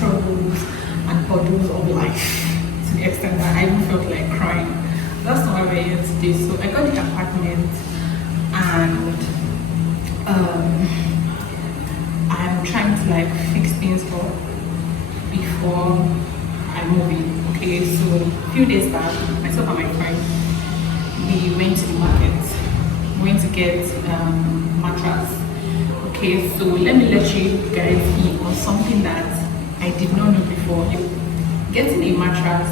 struggles and hurdles of life to the extent that I even felt like crying. That's not why we're here today. So I got the apartment, and I'm trying to like fix things up before I move in. Okay, so a few days back, myself and my friend, we went to the market. We went to get mattress. Okay, so let me let you guys in on something that I did not know before. Getting a mattress,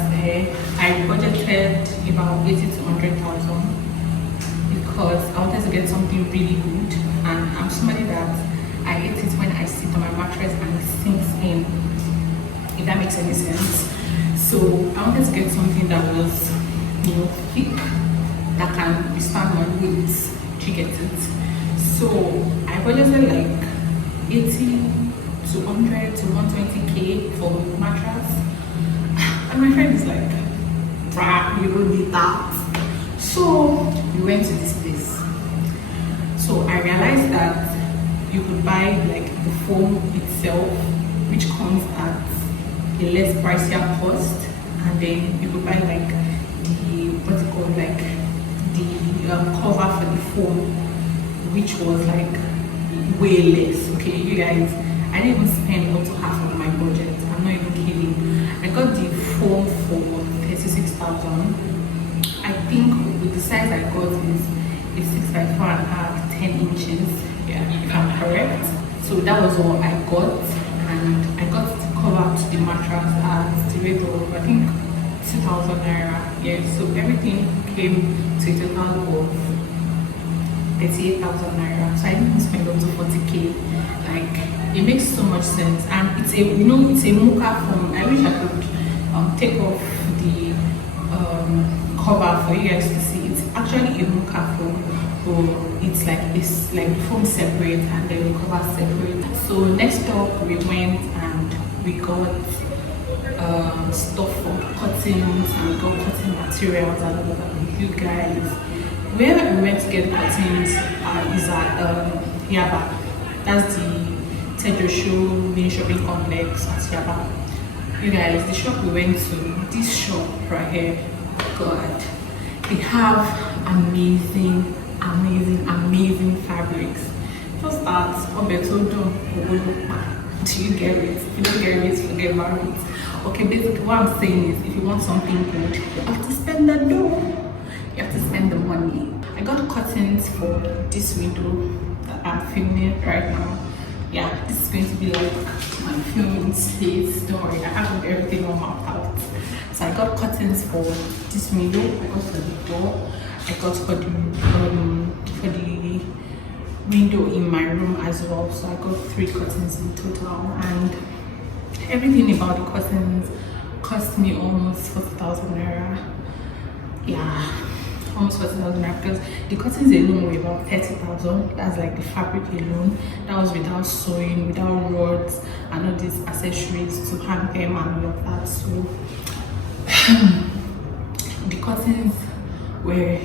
I budgeted about 80 to 100,000 because I wanted to get something really good, and I'm somebody that I hate it when I sit on my mattress and it sinks in, if that makes any sense. So I wanted to get something that was, you know, thick, that can withstand my weight. You get it? So I budgeted like 80 to 100 to 120k for mattress, and my friend is like, "Bruh, you don't need that." So we went to this place. So I realized that you could buy like the foam itself, which comes at a less pricier cost, and then you could buy like the what's it called, like the cover for the foam, which was like way less. Okay, you guys, I didn't even spend up to half of my budget. I'm not even kidding. I got the foam for 36,000. I think with the size I got is a 6 by 4.5, 10 inches. Yeah, if I'm correct. So that was all I got, and I got the cover to the mattress at the rate of, I think, 2,000 naira. Yeah, so everything came to a total of 38,000 naira. So I didn't spend up to 40k. Like, it makes so much sense, and it's a, you know, it's a mocha foam. I wish I could take off the cover for you guys to see. It's actually a mocha foam, so it's like this, like foam separate and then the cover separate. So next up we went and we got stuff for cuttings, and we got cutting materials and all that. You guys, where we went to get cuttings is at Yaba. That's the Tejosho main shopping complex at Yaba. You guys, the shop we went to, this shop right here, God, they have amazing fabrics. Just that, do you get it? If you don't get it, forget about it. Okay, basically what I'm saying is, if you want something good, you have to spend the dough. You have to spend the money. I got curtains for this window that I'm filming right now. Yeah, this is going to be like my filming space. Don't worry, I have everything all mapped out. So I got curtains for this window, I got for the door, I got for the window in my room as well. So I got 3 curtains in total, and everything about the curtains cost me almost 40,000 naira. Yeah, almost 40,000 naira, because the curtains alone were about 30,000. That's like the fabric alone. That was without sewing, without rods and all these accessories to hang them and all of that. So the curtains were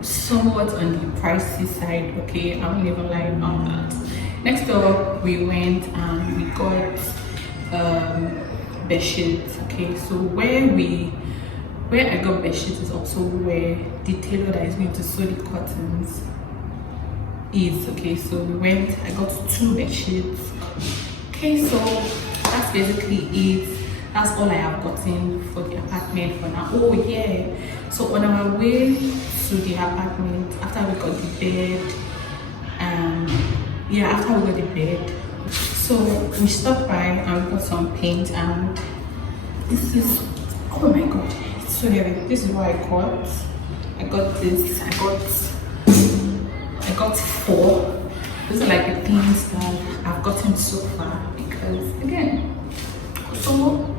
somewhat on the pricey side. Okay, I won't even lie about that. Next up, we went and we got bed sheets. Okay, so where I got bed sheets is also where the tailor that is going to sew the curtains is. Okay, so we went, I got 2 bed sheets. Okay, so that's basically it. That's all I have gotten for the apartment for now. Oh yeah, so on our way to the apartment, after we got the bed, after we got the bed, so we stopped by and we got some paint, and this is, oh my god, it's so heavy. This is what I got. I got this. I got 4. These are like the things that I've gotten so far, because again, so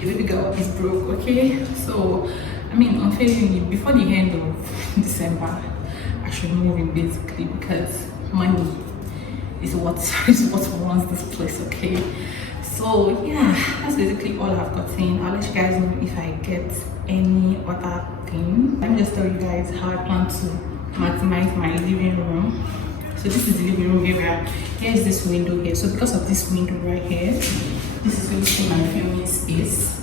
the baby girl is broke. Okay, so I mean, unfairly, before the end of December, I should move in, basically, because money is what runs this place. Okay, so yeah, that's basically all I've gotten. I'll let you guys know if I get any other thing. Let me just tell you guys how I plan to maximize my living room. So this is the living room area. Here is this window here. So because of this window right here, this is going to be my filming space.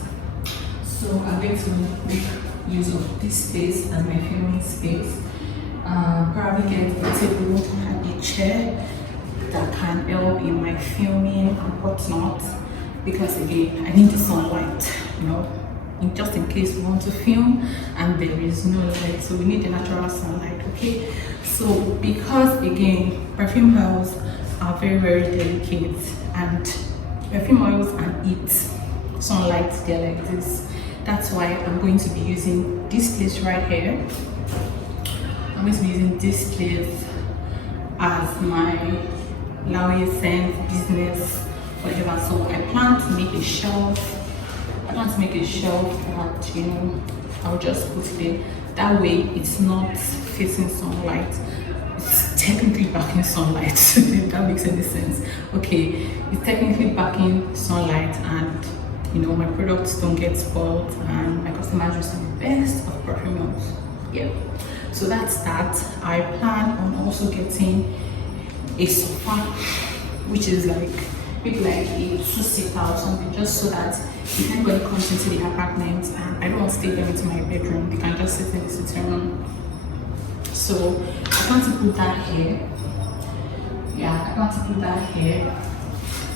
So I'm going to make use of this space as my filming space. Probably get a table and a chair that can help in my filming and whatnot, because again, I need the sunlight, you know, just in case we want to film and there is no light, so we need the natural sunlight. Okay, so because again, perfume oils are very delicate, and perfume oils and heat, sunlight, they're like this. That's why I'm going to be using this place right here. I'm going to be using this place as my Renovation business, whatever. So I plan to make a shelf. That, you know, I'll just put it there. That way it's not facing sunlight. It's technically backing sunlight. If that makes any sense. Okay, it's technically backing sunlight, and you know, my products don't get spoiled and my customers receive the best of perfumes. Yeah, so that's that. I plan on also getting a sofa, which is like maybe like a two-seater or something, just so that if anybody comes into the apartment and I don't want to take them into my bedroom, they can just sit in the sitting room. So I plan to put that here. Yeah, I plan to put that here.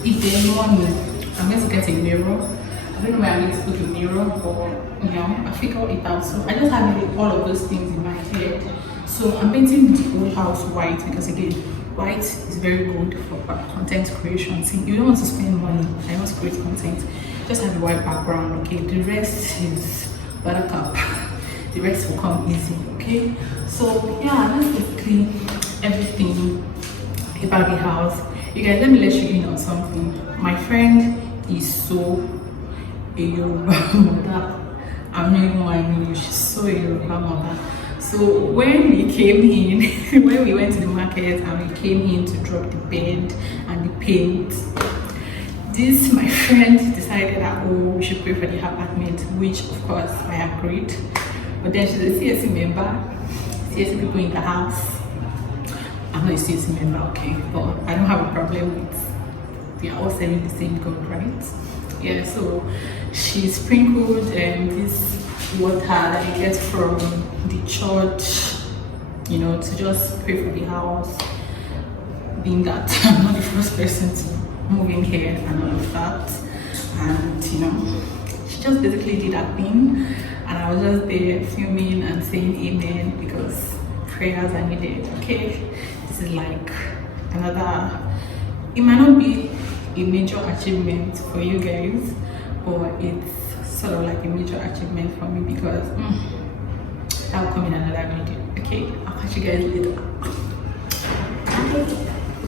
If there's anyone new, I'm going to get a mirror. I don't know where I'm going to put a mirror, but you know, I figure it out. So I just have all of those things in my head. So I'm painting the whole house white because again, white is very good for content creation. See, you don't want to spend money. I want to create content. Just have a white background. Okay, the rest is buttercup. The rest will come easy. Okay, so yeah, that's basically everything about the house. You guys, let me let you in on something. My friend is so a Yoruba mother. I'm not even lying, she's so a Yoruba mother. So when we came in, when we went to the market and we came in to drop the bed and the paint, this my friend decided that, oh, we should pay for the apartment, which of course I agreed. But then she's a CSC member, CSC people in the house. I'm not a CSC member, okay, but I don't have a problem with, they are all serving the same God, right? Yeah, so she sprinkled this water that I get from the church, you know, to just pray for the house, being that I'm not the first person to move in here and all of that. And you know, she just basically did that thing, and I was just there filming and saying amen because prayers are needed. Okay, this is like another, it might not be a major achievement for you guys, but it's sort of like a major achievement for me because that will come in another video. Okay, I'll catch you guys later.